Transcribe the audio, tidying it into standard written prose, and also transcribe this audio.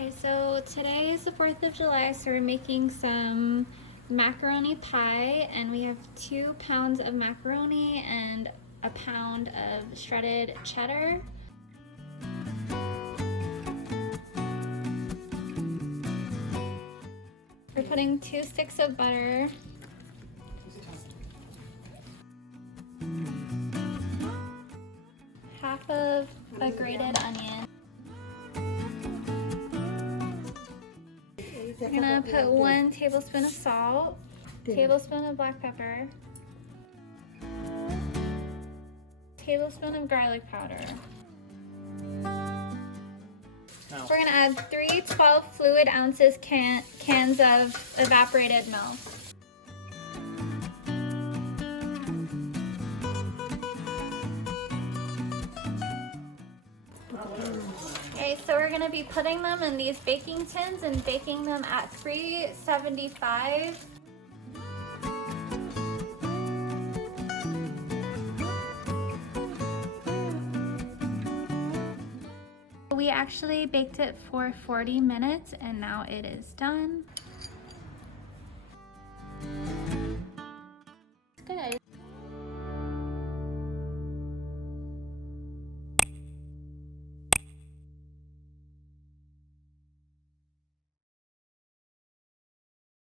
Okay, so today is the 4th of July, so we're making some macaroni pie, and we have 2 pounds of macaroni and a pound of shredded cheddar. We're putting 2 sticks of butter, half of a grated onion. We're gonna put 1 tablespoon of salt, tablespoon of black pepper, tablespoon of garlic powder. We're gonna add 3 12 fluid ounces cans of evaporated milk. Okay, so we're gonna be putting them in these baking tins and baking them at 375. We actually baked it for 40 minutes and now it is done.